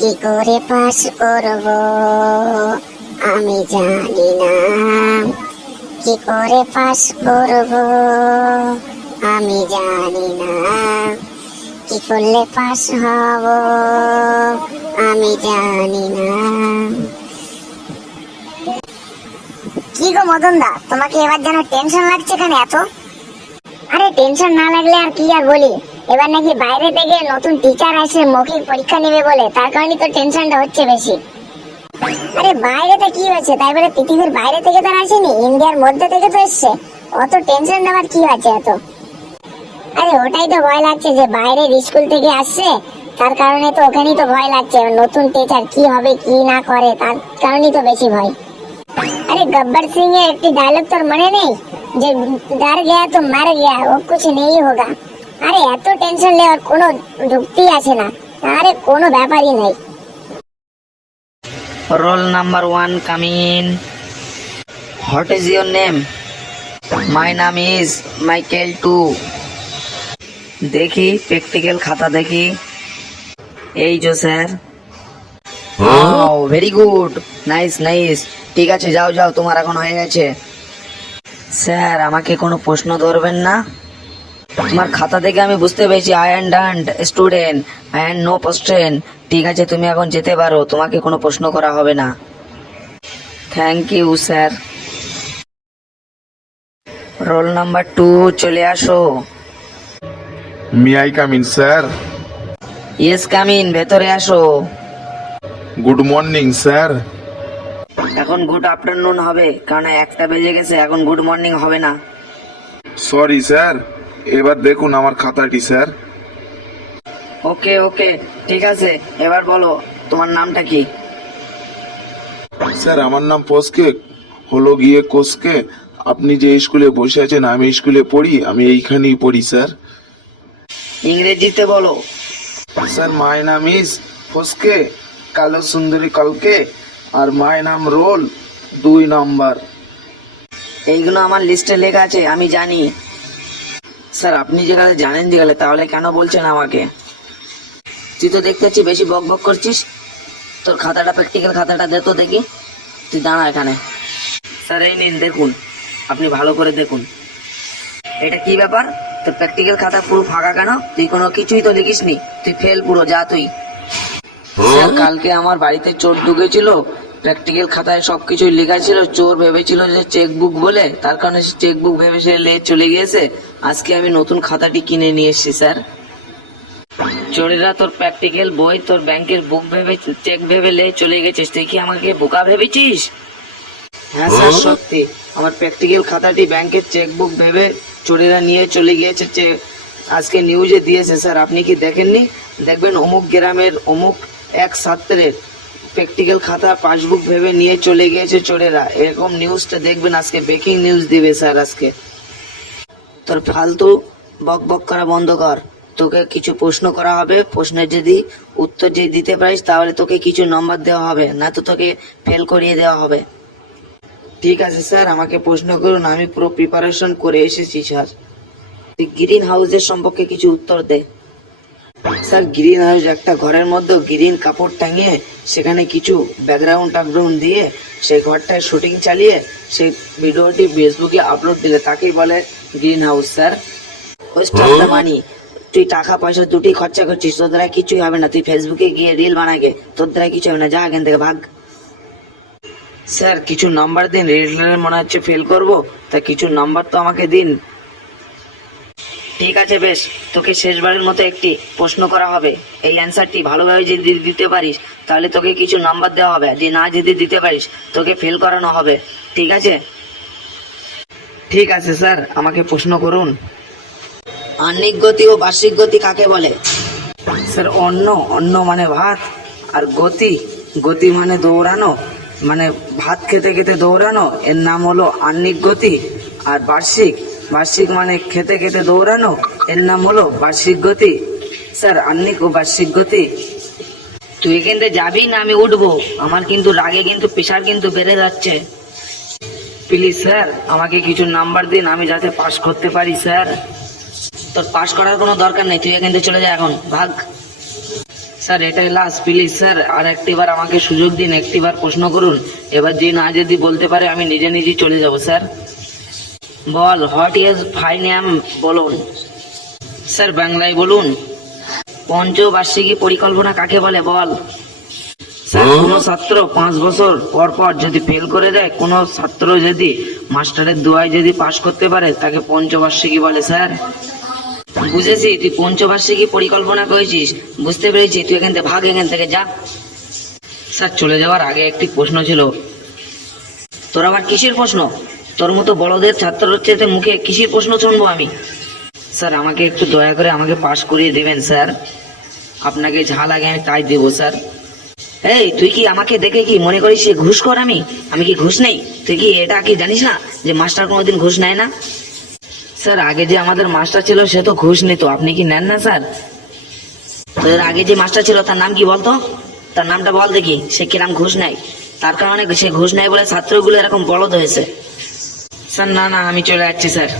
কি করে পাস করব আমি জানি না, কি করে পাস করব আমি জানি না, কি করলে পাস হব আমি জানি না। কি গো মদন দা, তোমাকে এবার যেন টেনশন লাগছে কেন এত? আরে টেনশন না লাগলে আর কি আর বলি, এবার নাকি বাইরে থেকে নতুন টিচার আসে মৌখিক পরীক্ষা নেবে বলে, তার কারণে তো টেনশনটা হচ্ছে বেশি। আরে বাইরেতে কি হয়েছে, তাই বলে পৃথিবীর বাইরে থেকে তো আসেনি, ইন্ডিয়ার মধ্যে থেকে তো এসছে, অত টেনশন নেওয়ার কি আছে এত? আরে ওটাই তো ভয় লাগছে যে বাইরের স্কুল থেকে আসছে, তার কারণে তো ওখানেই তো ভয় লাগছে, নতুন টিচার কি হবে কি না করে, তার কারণেই তো বেশি ভয়। अरे गब्बर सिंह এর একটি ডায়লগ তোর মনে নেই যে डर गया तो मर गया वो कुछ नहीं होगा? আরে এত টেনশন নেওয়ার কোনো যুক্তি আছে না, আরে কোনো ব্যাপারই নাই। Roll number 1 come in. What is your name? My name is Michael 2. দেখি প্র্যাকটিক্যাল খাতা দেখি। এই যে স্যার। ও ভেরি গুড, নাইস নাইস। ঠিক আছে যাও যাও, তোমার এখন হয়ে গেছে। স্যার আমাকে কোনো প্রশ্ন ধরবেন না? তোমার খাতা দেখে আমি বুঝতে পেরেছি I and student, I and no question. ঠিক আছে তুমি এখন যেতে পারো, তোমাকে কোনো প্রশ্ন করা হবে না। Thank you sir. Roll number 2 চলে আসো। May I come in, sir? Yes come in, ভেতরে আসো। Good morning, sir. এখন গুড আফটারনুন হবে, কারণ 1টা বেজে গেছে, এখন গুড মর্নিং হবে না। সরি স্যার, এবার দেখুন আমার খাতাটি স্যার। ওকে ওকে ঠিক আছে, এবার বলো তোমার নামটা কি? স্যার আমার নাম পোস্কে, হলো গিয়ে কোস্কে। আপনি যে স্কুলে বসে আছেন আমি স্কুলে পড়ি, আমি এইখানেই পড়ি স্যার। ইংরেজিতে বলো। স্যার মাই নাম ইজ পোস্কে, কালো সুন্দরী কলকে, আর মাই নাম রোল 2 নম্বর। এইগুলো আমার লিস্টে লেখা আছে, আমি জানি। স্যার আপনি যেখানে জানেন যেখানে, তাহলে কেন বলছেন আমাকে? তুই তো দেখতে পাচ্ছি বেশি বক বক করছিস, তোর খাতাটা প্র্যাকটিক্যাল খাতাটা দে তো দেখি। তুই দাঁড়া এখানে। স্যার এই নিন দেখুন, আপনি ভালো করে দেখুন। এটা কি ব্যাপার, তোর প্র্যাকটিক্যাল খাতা পুরো ফাঁকা কেন? তুই কোনো কিছুই তো লিখিসনি, তুই ফেল পুরো, যা তুই। স্যার কালকে আমার বাড়িতে চোর ঢুকেছিল, প্র্যাকটিক্যাল খাতায় সবকিছুই লেখা ছিল, চোর ভেবেছিল যে চেকবুক বলে, তার কারণে সে চেকবুক ভেবে সে চলে গিয়েছে। আজকে আমি নতুন খাতাটি কিনে নিয়ে এসেছি স্যার। চোরেরা তোর প্র্যাকটিক্যাল বই, তোর ব্যাংকের বুক ভেবে চেক ভেবে চলে গেছিস, তুই কি আমাকে বোকা ভেবেছিস? হ্যাঁ স্যার সত্যি, আমার প্র্যাকটিক্যাল খাতাটি ব্যাংকের চেকবুক ভেবে চোরেরা নিয়ে চলে গিয়েছে। আজকে নিউজে দিয়েছে স্যার, আপনি কি দেখেননি? দেখবেন অমুক গ্রামের অমুক এক ছাত্রের প্র্যাকটিক্যাল খাতা পাসবুক ভেবে নিয়ে চলে গিয়েছে চোরেরা, এরকম নিউজটা দেখবেন আজকে, ব্রেকিং নিউজ দিবে স্যার আজকে। তোর ফালতু বক বক করা বন্ধ কর, তোকে কিছু প্রশ্ন করা হবে, প্রশ্নের যদি উত্তর যদি দিতে পারিস তাহলে তোকে কিছু নম্বর দেওয়া হবে, না তো তোকে ফেল করিয়ে দেওয়া হবে। ঠিক আছে স্যার, আমাকে প্রশ্ন করুন, আমি পুরো প্রিপারেশন করে এসেছি স্যার। তুই গ্রিন হাউসের সম্পর্কে কিছু উত্তর দে। স্যার গ্রিন হাউস একটা ঘরের মধ্যে গ্রিন কাপড় টাঙিয়ে সেখানে কিছু ব্যাকগ্রাউন্ড দিয়ে সেই ঘরটায় শুটিং চালিয়ে সেই ভিডিওটি ফেসবুকে আপলোড দিলে তাকেই বলে green house sir. West of the money, তুই টাকা পয়সা দুটি খরচা করছিস, তোর দ্বারা কিছুই হবে না, তুই ফেসবুকে গিয়ে রিল বানাগে, তোর দ্বারা কিছু হবে না, যা এখান থেকে ভাগ। স্যার কিছু নাম্বার দিন, রিলের মনে হচ্ছে ফেল করবো, তা কিছু নাম্বার তো আমাকে দিন। ঠিক আছে বেশ, তোকে শেষবারের মতো একটি প্রশ্ন করা হবে, এই অ্যান্সারটি ভালোভাবে যদি দিতে পারিস তাহলে তোকে কিছু নাম্বার দেওয়া হবে, যে না যদি দিতে পারিস তোকে ফেল করানো হবে, ঠিক আছে? ঠিক আছে স্যার, আমাকে প্রশ্ন করুন। আহ্নিক গতি ও বার্ষিক গতি কাকে বলে? স্যার অন্ন মানে ভাত, আর গতি মানে দৌড়ানো, মানে ভাত খেতে খেতে দৌড়ানো, এর নাম হলো আহ্নিক গতি। আর বার্ষিক মানে খেতে খেতে দৌড়ানো, এর নাম হলো বার্ষিক গতি। স্যার আহ্নিক ও বার্ষিক গতি। তুই এখান থেকে যাবি না আমি উঠবো, আমার কিন্তু রাগে কিন্তু প্রেশার কিন্তু বেড়ে যাচ্ছে। প্লিজ স্যার আমাকে কিছু নাম্বার দিন, আমি যাতে পাস করতে পারি স্যার। তোর পাস করার কোনো দরকার নেই, তুই এখান থেকে চলে যা এখন, ভাগ। স্যার এটাই লাস্ট, প্লিজ স্যার আর একটিবার আমাকে সুযোগ দিন, একটিবার প্রশ্ন করুন। এবার যে না যদি বলতে পারে আমি নিজে নিজেই চলে যাব স্যার। বল, হোয়াট ইজ ফাইনাম বলুন। স্যার বাংলায় বলুন। পঞ্চবার্ষিকী পরিকল্পনা কাকে বলে বল। স্যার কোনো ছাত্র 5 বছর পর পর যদি ফেল করে দেয়, কোনো ছাত্র যদি মাস্টারের দোয়ায় যদি পাশ করতে পারে, তাকে পঞ্চবার্ষিকী বলে স্যার। বুঝেছি, তুই পঞ্চবার্ষিকী পরিকল্পনা করেছিস, বুঝতে পেরেছি। তুই এখান থেকে ভাগ, এখান থেকে যা। স্যার চলে যাওয়ার আগে একটি প্রশ্ন ছিল। তোর আবার কিসের প্রশ্ন? তোর মতো বড়দের ছাত্রের চেয়ে মুখে কিসের প্রশ্ন শুনবো আমি? স্যার আমাকে একটু দয়া করে আমাকে পাশ করিয়ে দেবেন স্যার। আপনাকে যা লাগে আমি তাই দেবো স্যার। এই তুই কি আমাকে দেখে কি মনে করিস যে ঘুষ কর? আমি কি ঘুষ নেই? তুই কি এটা কি জানিস না যে মাস্টার কোনোদিন ঘুষ নেয় না? স্যার আগে যে আমাদের মাস্টার ছিল সে তো ঘুষ নিত, আপনি কি নেন না স্যার? তোদের আগে যে মাস্টার ছিল তার নাম কি বলতো? তার নামটা বল দেখি, সে কিরাম ঘুষ নেয়। তার কারণে সে ঘুষ নেয় বলে ছাত্রগুলো এরকম বলদ হয়েছে। স্যার না না, আমি চলে যাচ্ছি স্যার।